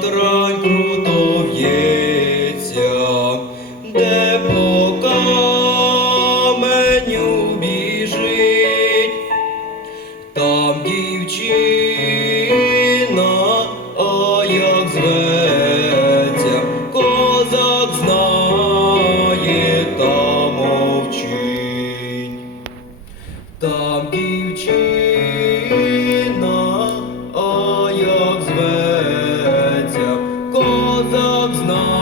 Трань крутов'ється, де odnosi.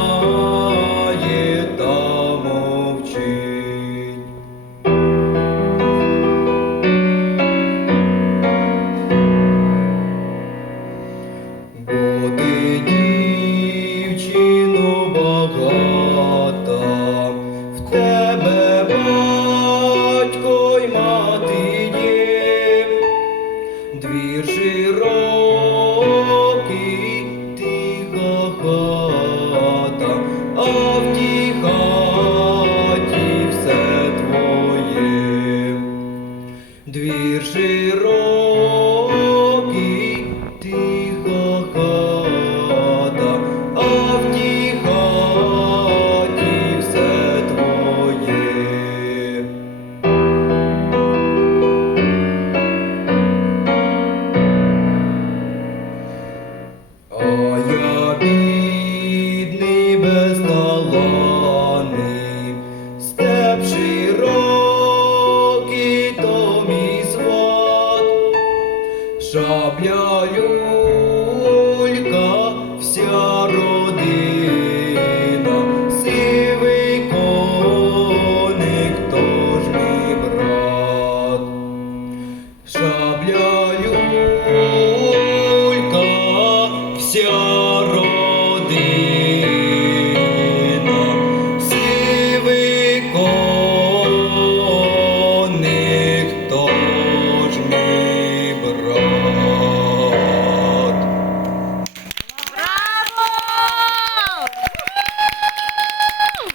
Двір широкий. yo yo.